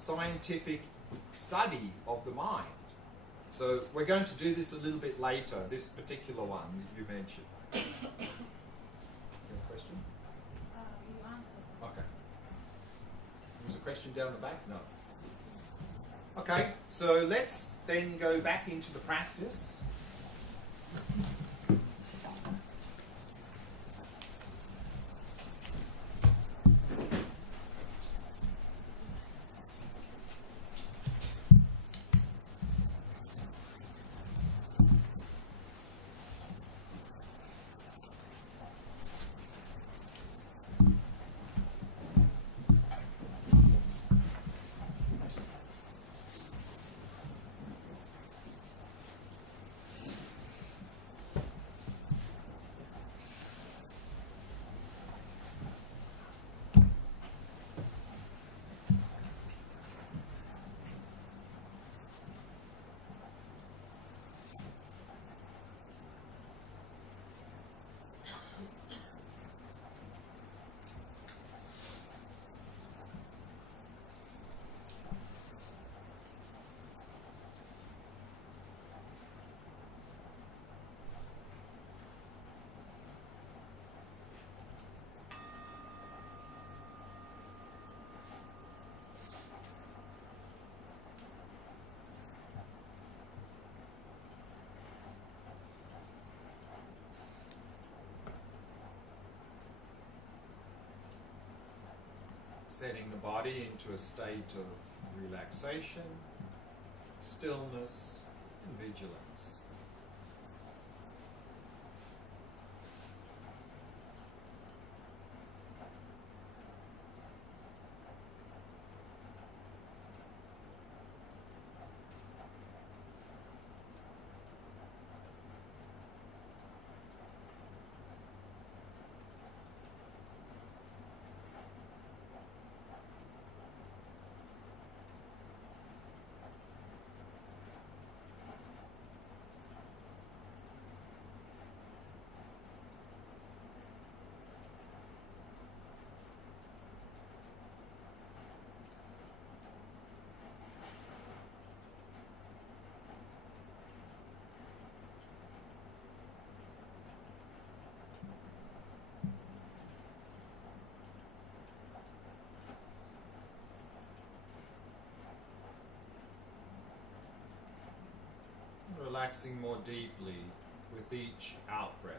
scientific study of the mind. So we're going to do this a little bit later, this particular one that you mentioned. You have a question? You answered. Okay. There was a question down the back? No. Okay, so let's then go back into the practice. Setting the body into a state of relaxation, stillness, and vigilance. Relaxing more deeply with each out-breath.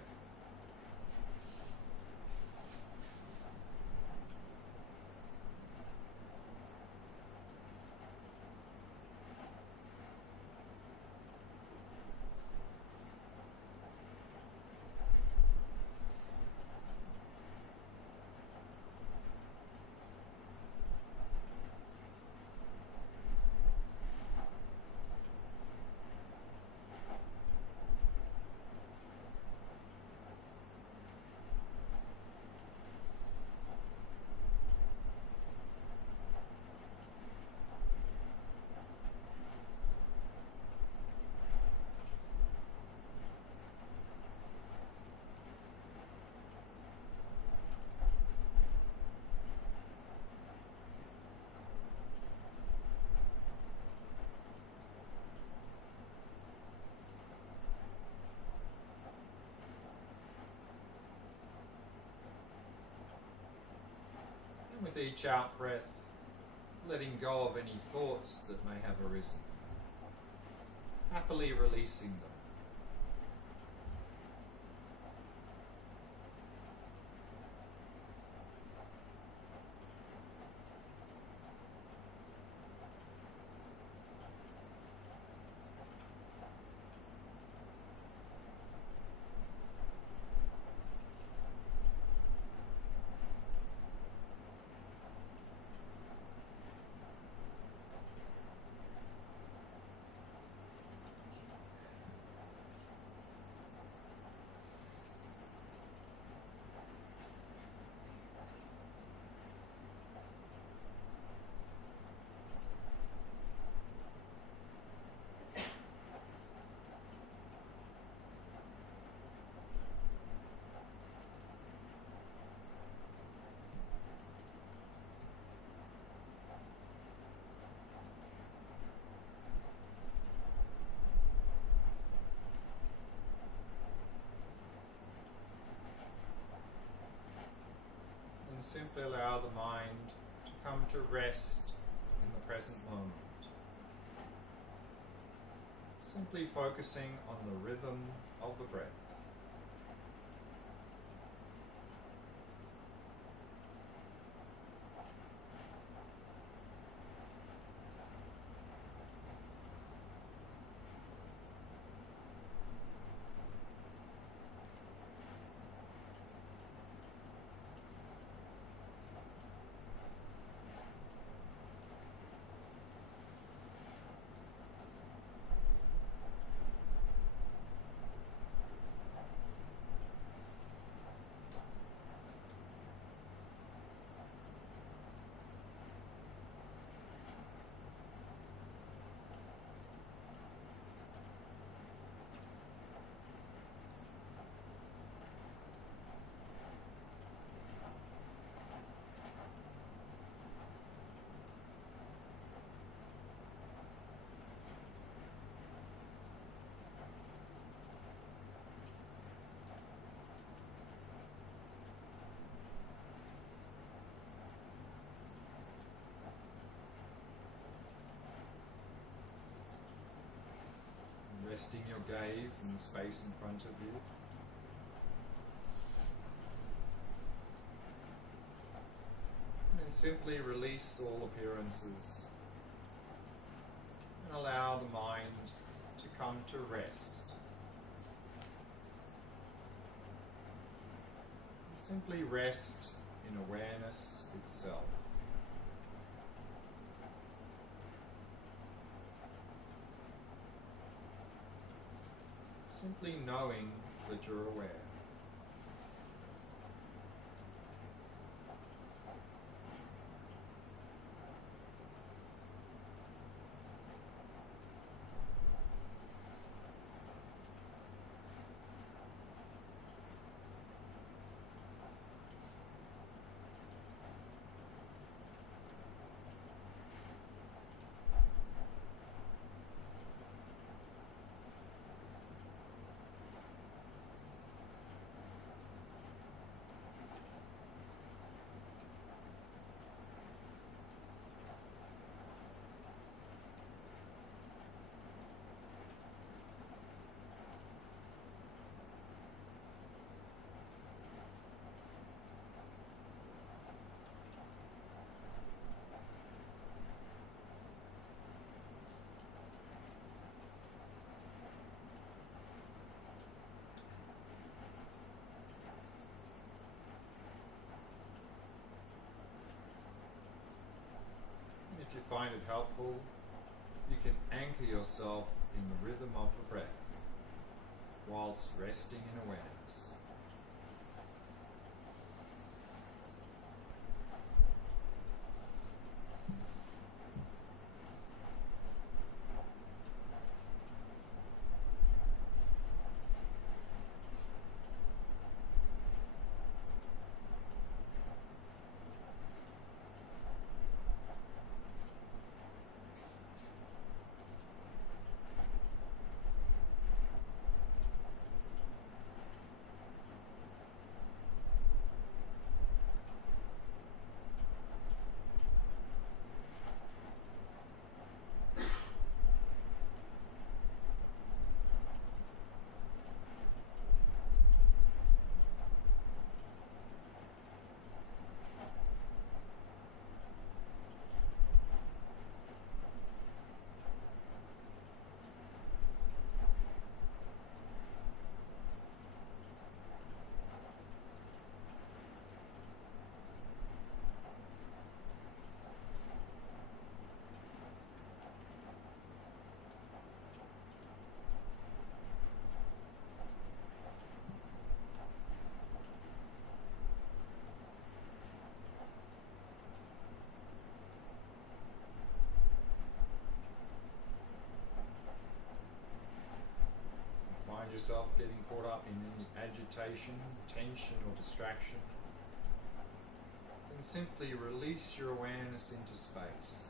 With each out-breath, letting go of any thoughts that may have arisen, happily releasing them. And simply allow the mind to come to rest in the present moment. Simply focusing on the rhythm of the breath. Resting your gaze in the space in front of you. And then simply release all appearances and allow the mind to come to rest. And simply rest in awareness itself. Simply knowing that you're aware. If you find it helpful, you can anchor yourself in the rhythm of the breath whilst resting in awareness. Yourself getting caught up in any agitation, tension or distraction, then simply release your awareness into space,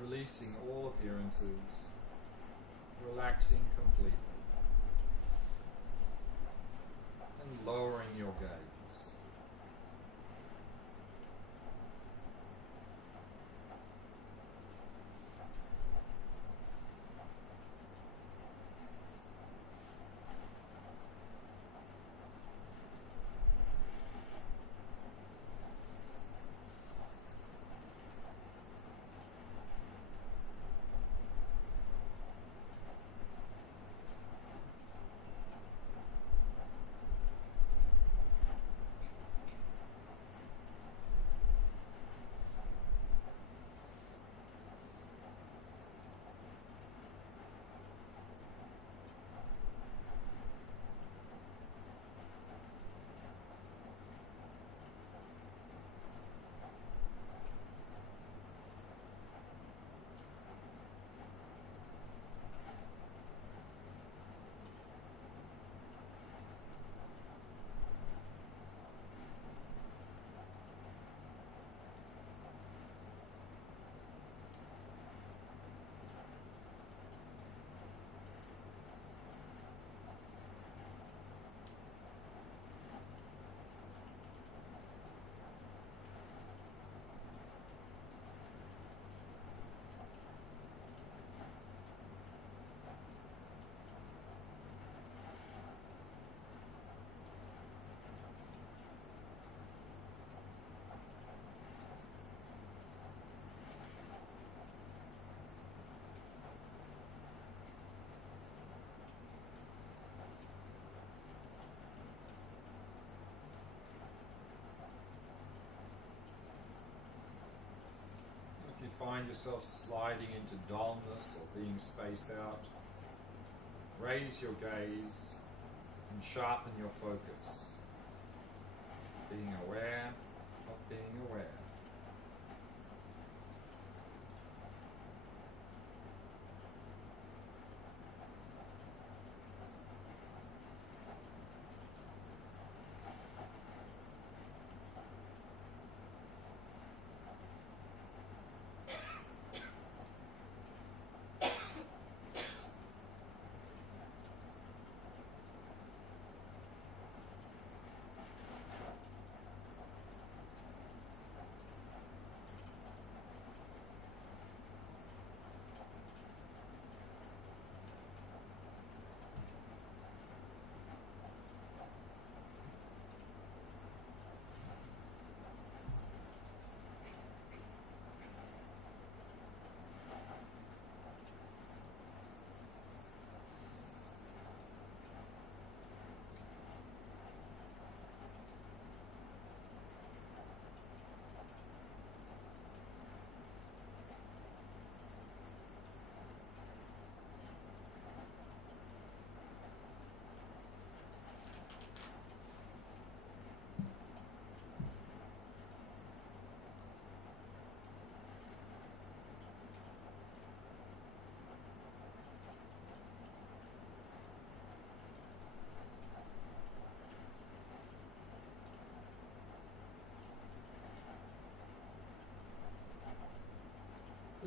releasing all appearances, relaxing completely, and lowering your gaze. find yourself sliding into dullness or being spaced out, raise your gaze and sharpen your focus, being aware of being aware.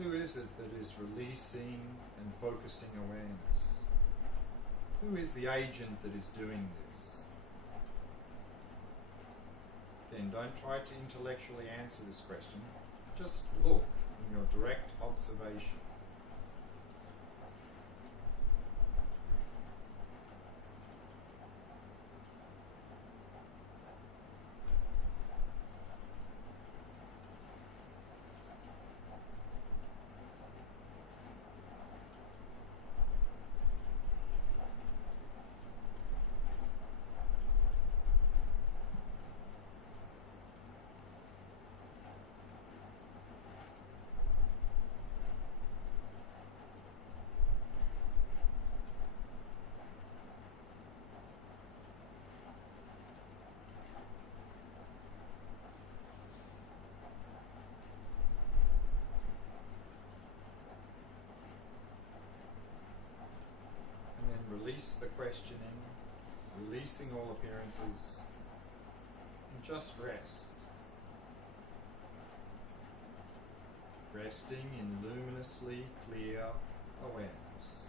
Who is it that is releasing and focusing awareness? Who is the agent that is doing this? Again, don't try to intellectually answer this question. Just look in your direct observation. Release the questioning, releasing all appearances, and just rest. Resting in luminously clear awareness.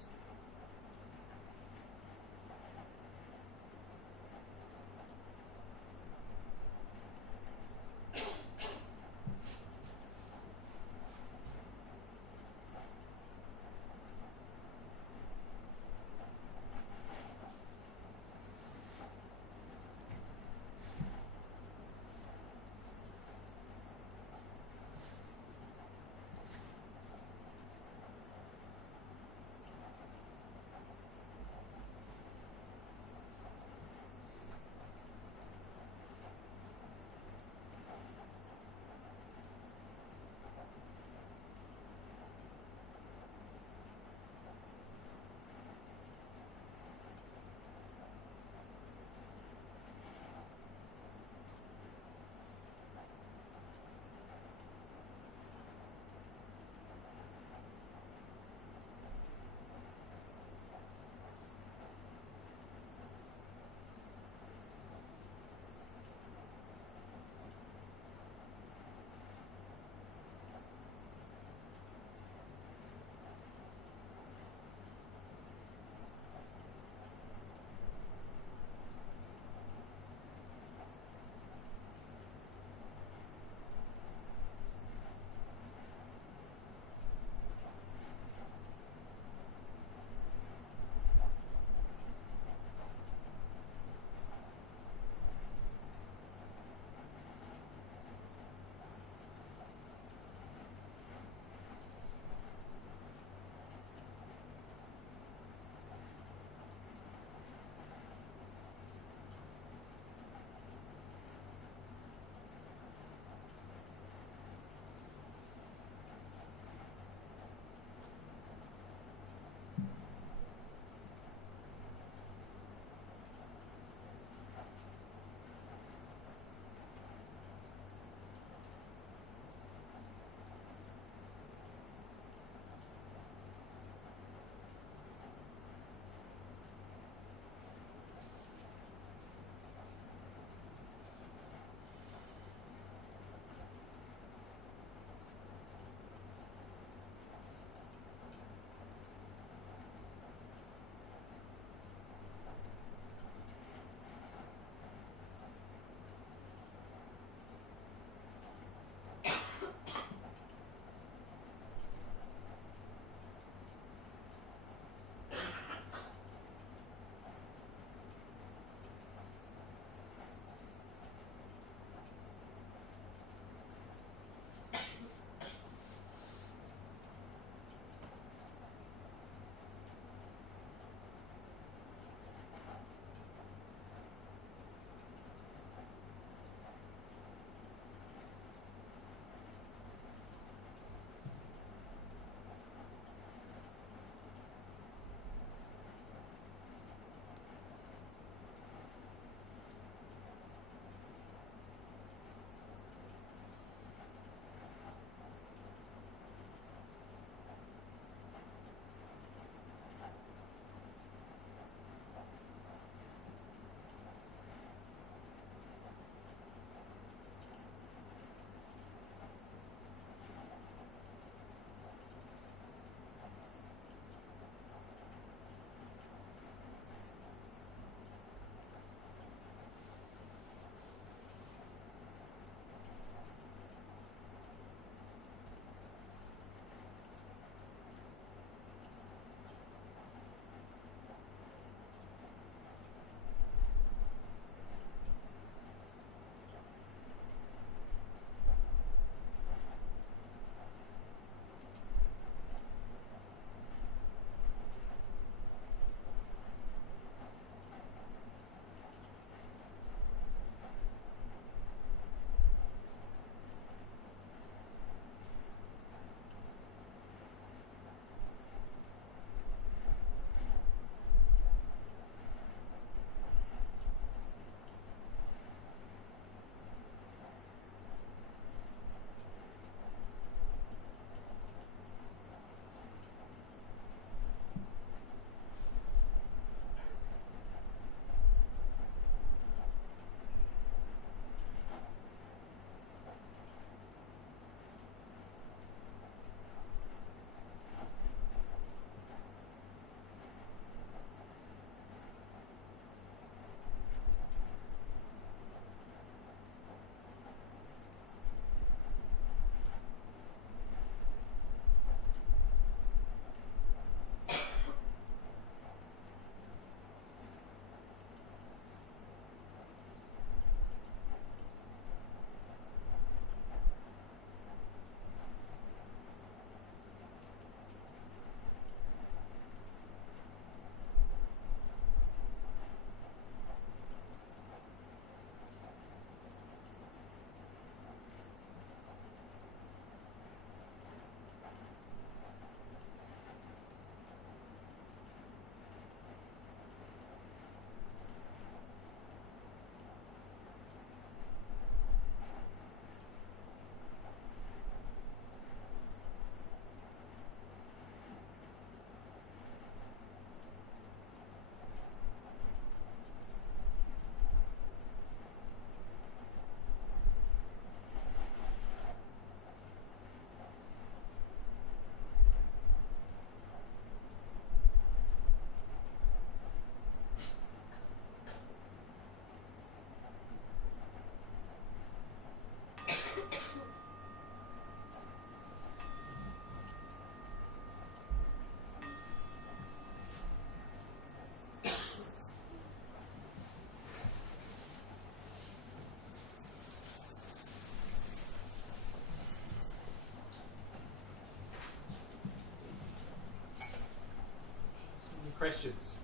questions?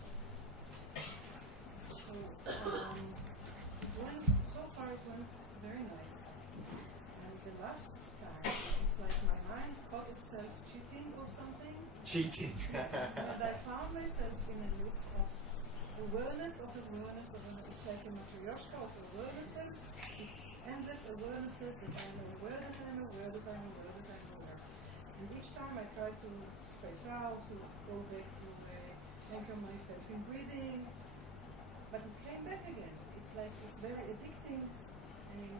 So, so far it went very nice. And the last time, it's like my mind caught itself cheating or something. Cheating. And I found myself in a loop of awareness. It's like a matryoshka of awarenesses. It's endless awarenesses that I'm aware, that I'm aware, that I'm aware, that I'm aware. And each time I try to space out, to go back to anchor myself in breathing, but it came back again. It's like, it's very addicting. I mean,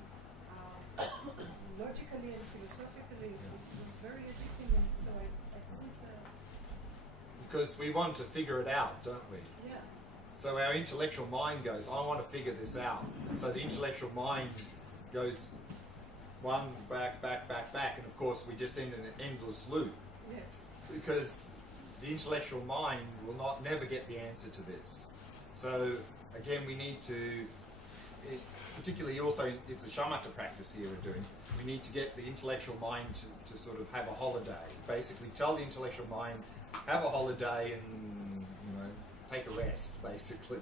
logically and philosophically, it was very addicting, and so I couldn't... Because we want to figure it out, don't we? Yeah. So our intellectual mind goes, I want to figure this out. And so the intellectual mind goes one, back, and of course we just end in an endless loop. Yes. Because the intellectual mind will never get the answer to this. So again, we need to, particularly also, it's a shamatha practice here we're doing, we need to get the intellectual mind to sort of have a holiday. Basically tell the intellectual mind, have a holiday and, you know, take a rest, basically,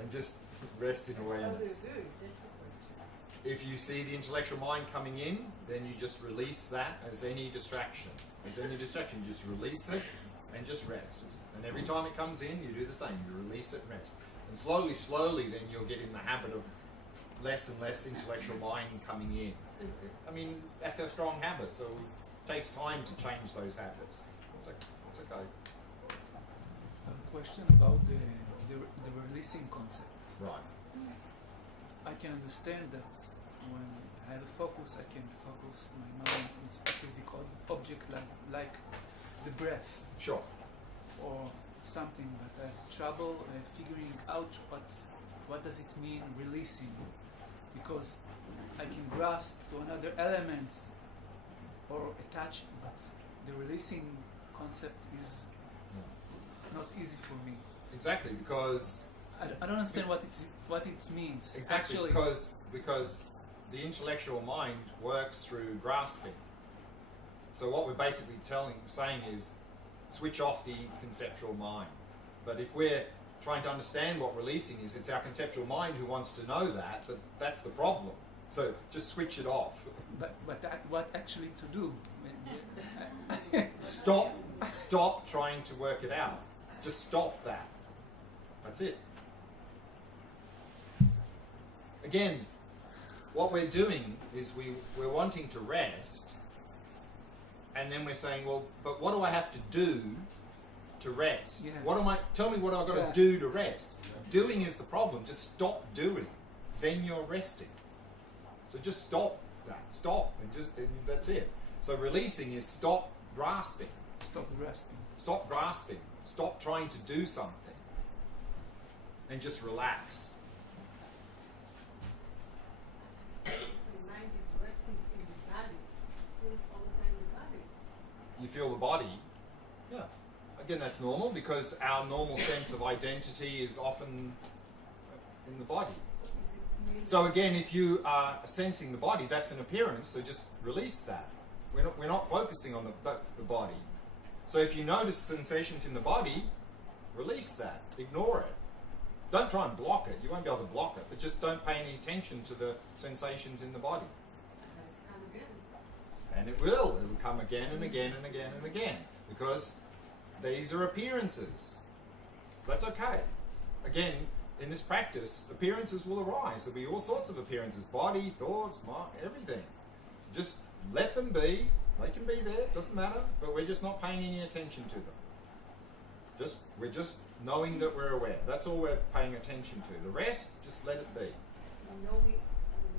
and just rest in awareness. How do you do it? That's the question. If you see the intellectual mind coming in, then you just release that as any distraction. As any distraction, just release it and just rest. And every time it comes in, you do the same. You release it and rest. And slowly, then you'll get in the habit of less and less intellectual mind coming in. I mean, that's a strong habit, so it takes time to change those habits. It's okay. I have a question about the releasing concept. Right. I can understand that when I have a focus, I can focus my mind on a specific object like the breath. Sure. Or something, but I have trouble figuring out what does it mean releasing, because I can grasp to another element or attach, but the releasing concept is not easy for me. Exactly, because I don't understand what it means. exactly Actually, because the intellectual mind works through grasping. So what we're basically saying is switch off the conceptual mind. But if we're trying to understand what releasing is, it's our conceptual mind who wants to know that, but that's the problem. So just switch it off. but what actually to do? Stop trying to work it out. Just stop that. That's it. Again, what we're doing is we're wanting to rest, and then we're saying, well, but what do I have to do to rest? Yeah. Tell me what I've got Yeah. to do to rest. Doing is the problem. Just stop doing. Then you're resting. So just stop that. Stop, and that's it. So releasing is stop grasping. Stop grasping. Stop grasping. Stop trying to do something. And just relax. The mind is resting in the body. Feel it all the time in the body. You feel the body. Yeah. Again, that's normal because our normal sense of identity is often in the body. So is it made So again, if you are sensing the body, that's an appearance, so just release that. We're not focusing on the body. So if you notice sensations in the body, release that. Ignore it. Don't try and block it. You won't be able to block it, but just don't pay any attention to the sensations in the body. has come again? And it will. It will come again and again and again and again. Because these are appearances. That's okay. Again, in this practice, appearances will arise. There'll be all sorts of appearances. Body, thoughts, mind, everything. Just let them be. They can be there. It doesn't matter. But we're just not paying any attention to them. We're just knowing that we're aware. That's all we're paying attention to. The rest, just let it be. Knowing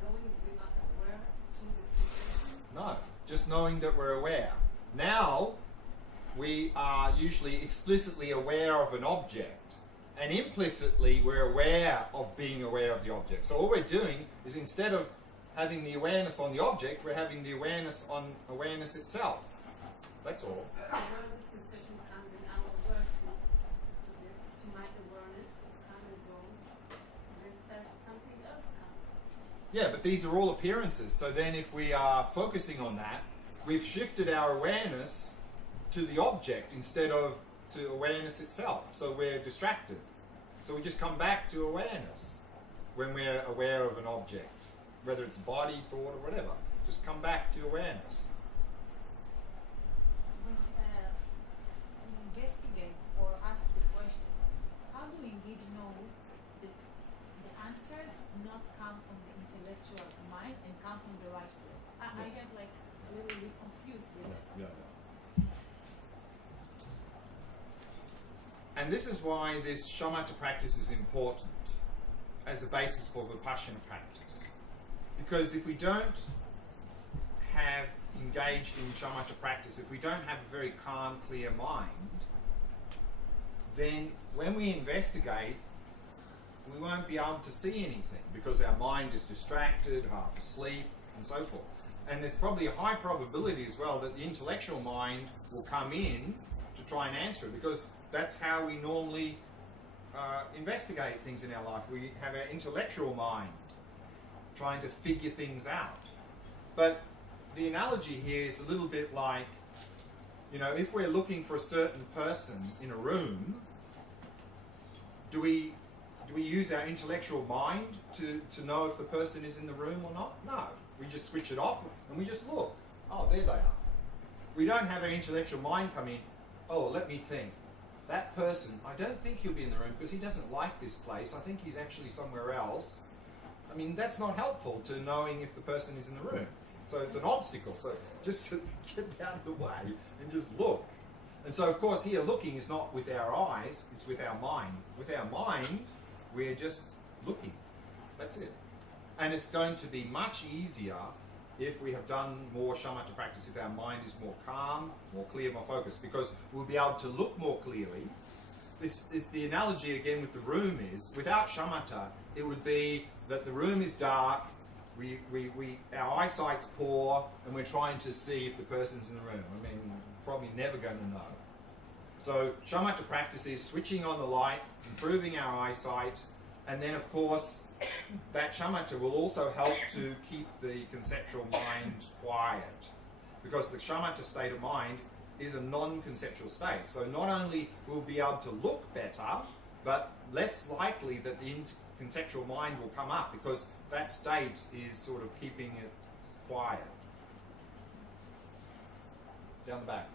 we're not aware to the sensation. No, just knowing that we're aware. Now, we are usually explicitly aware of an object, and implicitly we're aware of being aware of the object. So all we're doing is instead of having the awareness on the object, we're having the awareness on awareness itself. That's all. So when the sensation comes in our work to my awareness, it's come and go. There's something else comes. Yeah, but these are all appearances. So then if we are focusing on that, we've shifted our awareness to the object instead of to awareness itself. So we're distracted. So we just come back to awareness when we're aware of an object, whether it's body, thought, or whatever. Just come back to awareness. When investigate or ask the question, how do we indeed know that the answers not come from the intellectual mind and come from the right place? I get like a little bit confused with it. Yeah. And this is why this shamatha practice is important as a basis for vipassana practice. Because if we don't have engaged in shamatha practice, if we don't have a very calm, clear mind, then when we investigate, we won't be able to see anything because our mind is distracted, half asleep, and so forth. And there's probably a high probability as well that the intellectual mind will come in to try and answer it, because that's how we normally investigate things in our life. We have our intellectual mind trying to figure things out. But the analogy here is a little bit like, you know, if we're looking for a certain person in a room, do we use our intellectual mind to know if the person is in the room or not? No. We just switch it off and we just look. Oh, there they are. We don't have our intellectual mind come in, oh, let me think. That person, I don't think he'll be in the room because he doesn't like this place. I think he's actually somewhere else. I mean, that's not helpful to knowing if the person is in the room. So it's an obstacle. So just get out of the way and just look. And so, of course, here looking is not with our eyes, it's with our mind. With our mind, we're just looking. That's it. And it's going to be much easier if we have done more shamatha practice, if our mind is more calm, more clear, more focused, because we'll be able to look more clearly. It's the analogy again with the room is, without shamatha, it would be that the room is dark, our eyesight's poor, and we're trying to see if the person's in the room. I mean, probably never going to know. So shamatha practice is switching on the light, improving our eyesight, and then of course that shamatha will also help to keep the conceptual mind quiet, because the shamatha state of mind is a non-conceptual state. So not only will we be able to look better, but less likely that the conceptual mind will come up, because that state is sort of keeping it quiet. Down the back.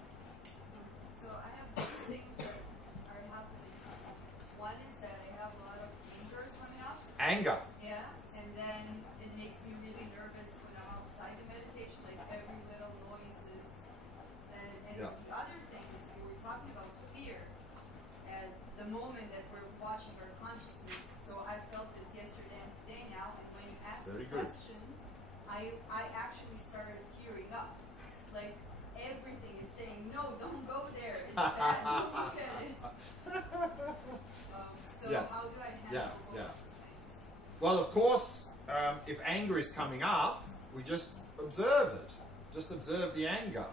So I have two things that are happening. One is that I have a lot of anger coming up. Anger. Yeah, and then it makes me really nervous when I'm outside the meditation, like every little noise is. And Yeah. the other thing is we were talking about fear and the moment that we're watching our consciousness. So I felt it yesterday and today now, and when you asked Very the good. question, I actually started tearing up. Like everything is saying, no, don't go there. It's bad. Look at it. So Yeah. how do I handle Yeah, both yeah. things? Well, of course, if anger is coming up, we just observe it. Just observe the anger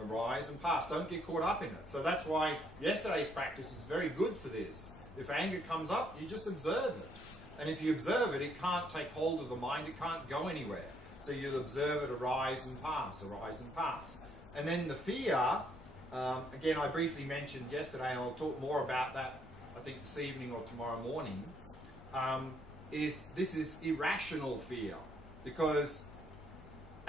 arise and pass. Don't get caught up in it. So that's why yesterday's practice is very good for this. If anger comes up, you just observe it. And if you observe it, it can't take hold of the mind. It can't go anywhere. So you'll observe it arise and pass, arise and pass. And then the fear, again, I briefly mentioned yesterday, and I'll talk more about that, I think, this evening or tomorrow morning, this is irrational fear, because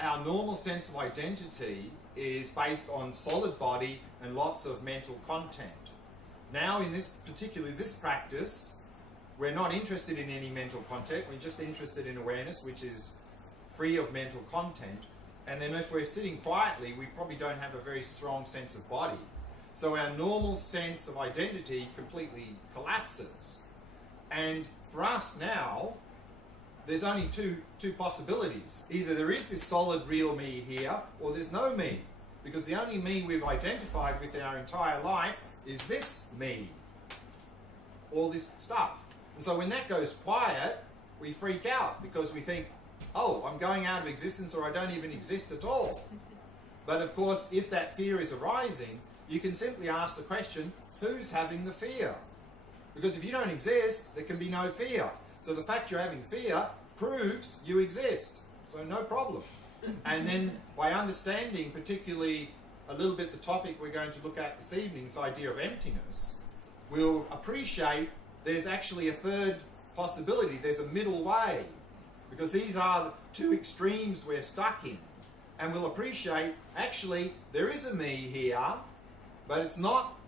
our normal sense of identity is based on solid body and lots of mental content. Now, in this practice, we're not interested in any mental content. We're just interested in awareness, which is free of mental content. And then if we're sitting quietly, we probably don't have a very strong sense of body. So our normal sense of identity completely collapses. And for us now, there's only two possibilities. Either there is this solid real me here, or there's no me. Because the only me we've identified with our entire life is this me. All this stuff. And so when that goes quiet, we freak out because we think, oh, I'm going out of existence, or I don't even exist at all. But of course, if that fear is arising, you can simply ask the question, who's having the fear? Because if you don't exist, there can be no fear. So the fact you're having fear proves you exist. So no problem. And then by understanding particularly a little bit the topic we're going to look at this evening, this idea of emptiness, we'll appreciate there's actually a third possibility. There's a middle way, because these are the two extremes we're stuck in. And we'll appreciate, actually, there is a me here, but it's not,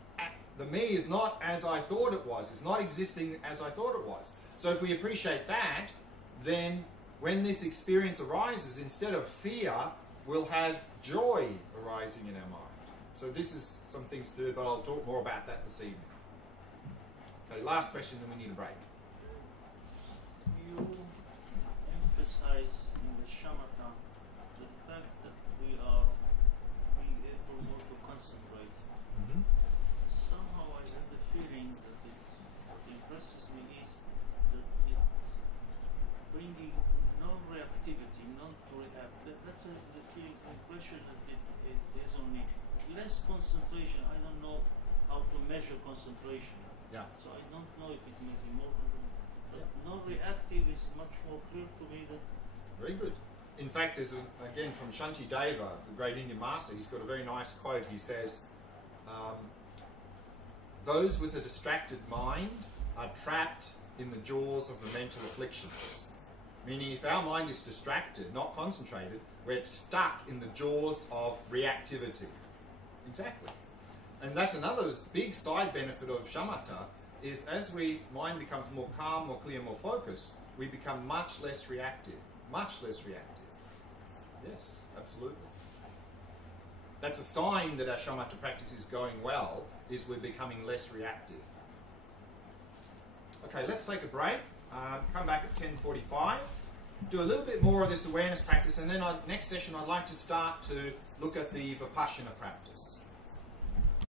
the me is not as I thought it was. It's not existing as I thought it was. So if we appreciate that, then when this experience arises, instead of fear, we'll have joy arising in our mind. So this is some things to do, but I'll talk more about that this evening. Okay, last question, then we need a break. You emphasize in the shamatha the fact that we are being able more to concentrate. Mm-hmm. Somehow I have the feeling that what impresses me is that it's bringing non-reactivity, non-react. That's the impression that it has on me. Less concentration. I don't know how to measure concentration. Yeah. So I don't know if it may be more. But non-reactive is much more clear to me than. Very good. In fact, there's again from Shanti Deva, the great Indian master, he's got a very nice quote. He says, those with a distracted mind are trapped in the jaws of the mental afflictions. Meaning if our mind is distracted, not concentrated, we're stuck in the jaws of reactivity. Exactly. And that's another big side benefit of shamatha, is as mind becomes more calm, more clear, more focused, we become much less reactive. Much less reactive. Yes, absolutely. That's a sign that our shamatha practice is going well, is we're becoming less reactive. Okay, let's take a break. Come back at 10:45. Do a little bit more of this awareness practice, and then next session I'd like to start to look at the Vipassana practice.